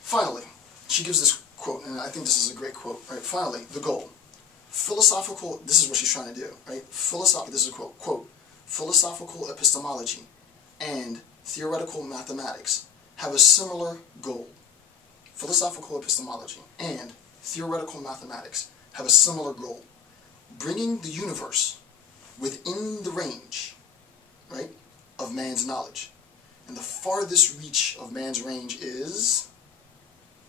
Finally, she gives this quote, and I think this is a great quote, right? Finally, the goal. Philosophical, this is what she's trying to do, right? This is a quote, philosophical epistemology and theoretical mathematics have a similar goal. Philosophical epistemology and theoretical mathematics have a similar goal. Bringing the universe within the range, right, of man's knowledge. And the farthest reach of man's range is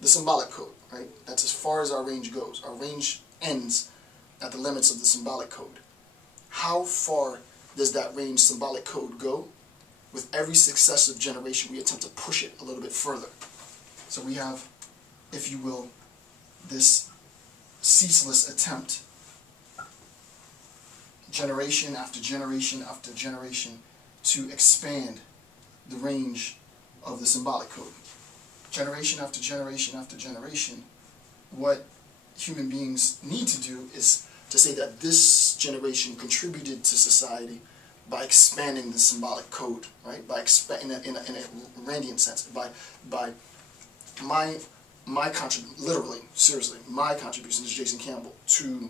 the symbolic code, right? That's as far as our range goes. Our range ends at the limits of the symbolic code. How far does that range symbolic code go? With every successive generation, we attempt to push it a little bit further. So we have, if you will, this ceaseless attempt, generation after generation after generation, to expand the range of the symbolic code. Generation after generation after generation, what human beings need to do is to say that this generation contributed to society by expanding the symbolic code, right? By in a Randian sense, by my contribution, literally, seriously, my contribution as Jason Campbell to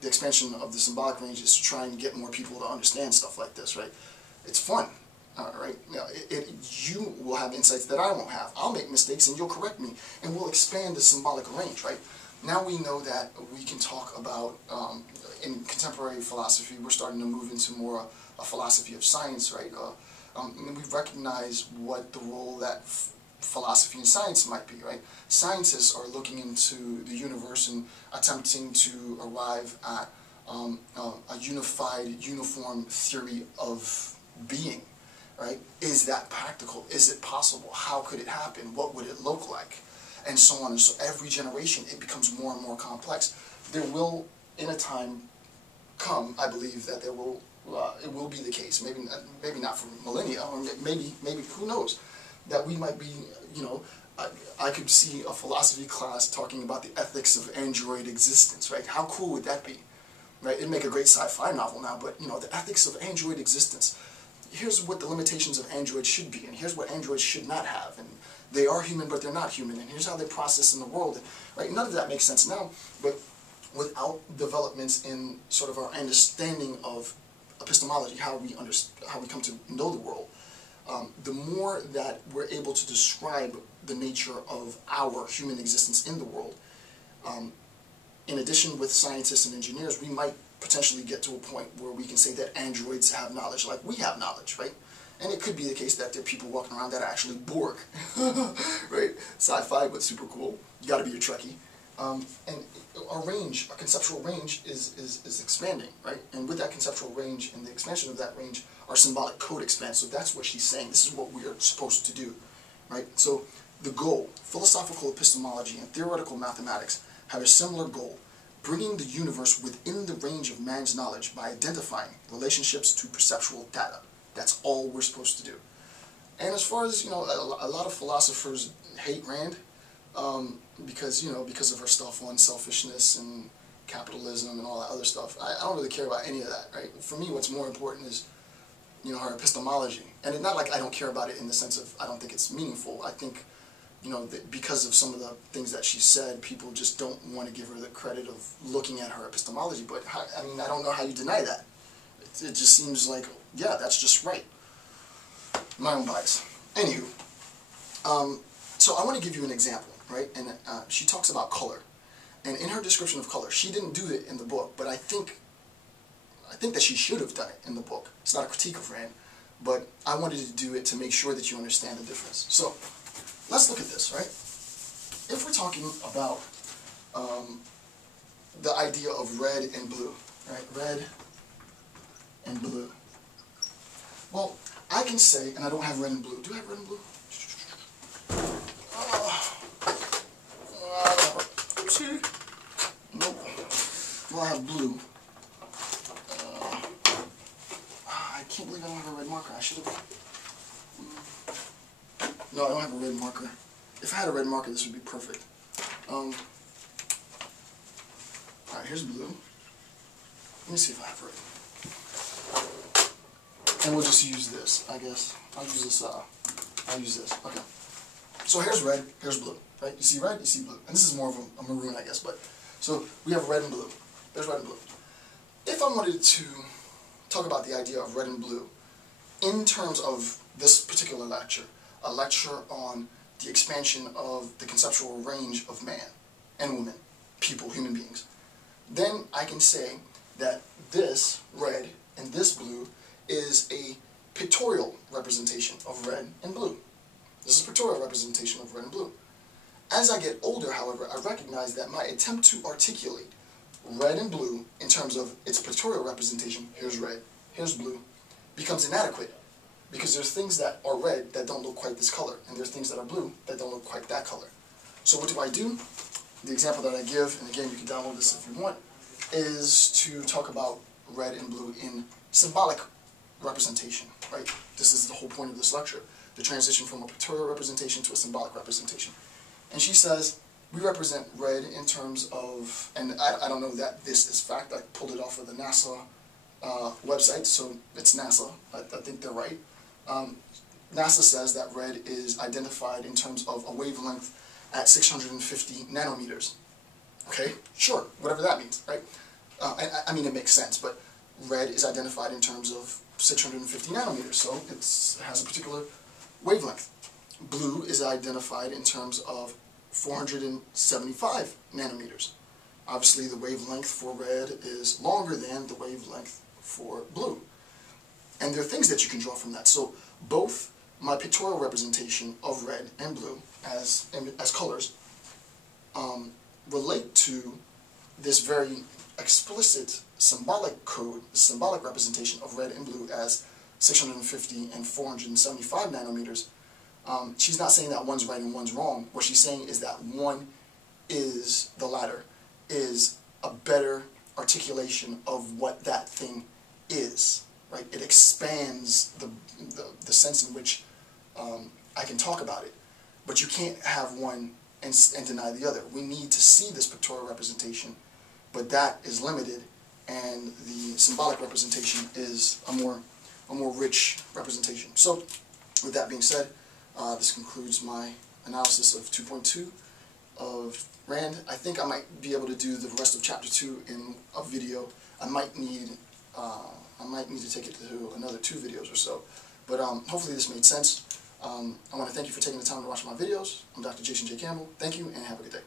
the expansion of the symbolic range is to try and get more people to understand stuff like this, right? It's fun, right? You know, you will have insights that I won't have. I'll make mistakes and you'll correct me, and we'll expand the symbolic range, right? Now we know that we can talk about, in contemporary philosophy, we're starting to move into more a philosophy of science, right? And we recognize what the role that philosophy and science might be, right? Scientists are looking into the universe and attempting to arrive at a unified, uniform theory of being, right? Is that practical? Is it possible? How could it happen? What would it look like? And so on. And so every generation, it becomes more and more complex. There will, in a time, come, I believe, that there will, it will be the case. Maybe not for millennia, or maybe who knows, that we might be, you know, I could see a philosophy class talking about the ethics of android existence, right? How cool would that be, right? It'd make a great sci-fi novel now, but, you know, the ethics of android existence. Here's what the limitations of androids should be, and here's what androids should not have, and they are human, but they're not human, and here's how they process in the world, right? None of that makes sense now, but without developments in sort of our understanding of epistemology, how we come to know the world, the more that we're able to describe the nature of our human existence in the world, in addition with scientists and engineers, we might potentially get to a point where we can say that androids have knowledge like we have knowledge, right? And it could be the case that there are people walking around that are actually Borg, right? Sci-fi, but super cool. You gotta be a Trekkie. And our range, our conceptual range is expanding, right? And with that conceptual range and the expansion of that range, our symbolic code expands. So that's what she's saying. This is what we are supposed to do, right? So the goal, philosophical epistemology and theoretical mathematics have a similar goal, bringing the universe within the range of man's knowledge by identifying relationships to perceptual data. That's all we're supposed to do. And as far as, you know, a lot of philosophers hate Rand because, you know, because of her stuff on selfishness and capitalism and all that other stuff. I don't really care about any of that, right? For me, what's more important is, you know, her epistemology. And it's not like I don't care about it in the sense of I don't think it's meaningful. I think, you know, that because of some of the things that she said, people just don't want to give her the credit of looking at her epistemology. But, I mean, I don't know how you deny that. It just seems like, yeah, that's just right. My own bias. Anywho, so I want to give you an example, right? And she talks about color. And in her description of color, she didn't do it in the book, but I think that she should have done it in the book. It's not a critique of Rand, but I wanted to do it to make sure that you understand the difference. So, let's look at this, right? If we're talking about the idea of red and blue, right? Red and blue. Well, I can say, and I don't have red and blue. Do I have red and blue? Nope. Well, I have blue. I can't believe I don't have a red marker. I should have. No, I don't have a red marker. If I had a red marker, this would be perfect. Alright, here's blue. Let me see if I have red. And we'll just use this, I guess. I'll use this, okay. So here's red, here's blue, right? You see red, you see blue. And this is more of a maroon, I guess, but, so we have red and blue. There's red and blue. If I wanted to talk about the idea of red and blue in terms of this particular lecture, a lecture on the expansion of the conceptual range of man and woman, people, human beings, then I can say that this red and this blue is a pictorial representation of red and blue. This is a pictorial representation of red and blue. As I get older, however, I recognize that my attempt to articulate red and blue in terms of its pictorial representation, here's red, here's blue, becomes inadequate, because there's things that are red that don't look quite this color, and there's things that are blue that don't look quite that color. So what do? The example that I give, and again you can download this if you want, is to talk about red and blue in symbolic representation, right? This is the whole point of this lecture, the transition from a pictorial representation to a symbolic representation. And she says, we represent red in terms of, and I don't know that this is fact, I pulled it off of the NASA website, so it's NASA, I think they're right. NASA says that red is identified in terms of a wavelength at 650 nanometers. Okay, sure, whatever that means, right? I mean, it makes sense, but red is identified in terms of 650 nanometers, so it has a particular wavelength. Blue is identified in terms of 475 nanometers. Obviously, the wavelength for red is longer than the wavelength for blue. And there are things that you can draw from that. So both my pictorial representation of red and blue as colors relate to this very explicit symbolic code, symbolic representation of red and blue as 650 and 475 nanometers. She's not saying that one's right and one's wrong. What she's saying is that one is, the latter, is a better articulation of what that thing is, right? It expands the sense in which I can talk about it. But you can't have one and deny the other. We need to see this pictorial representation, but that is limited, and the symbolic representation is a more rich representation. So, with that being said, this concludes my analysis of 2.2 of Rand. I think I might be able to do the rest of Chapter 2 in a video. I might need to take it to another 2 videos or so. But hopefully this made sense. I want to thank you for taking the time to watch my videos. I'm Dr. Jason J. Campbell. Thank you, and have a good day.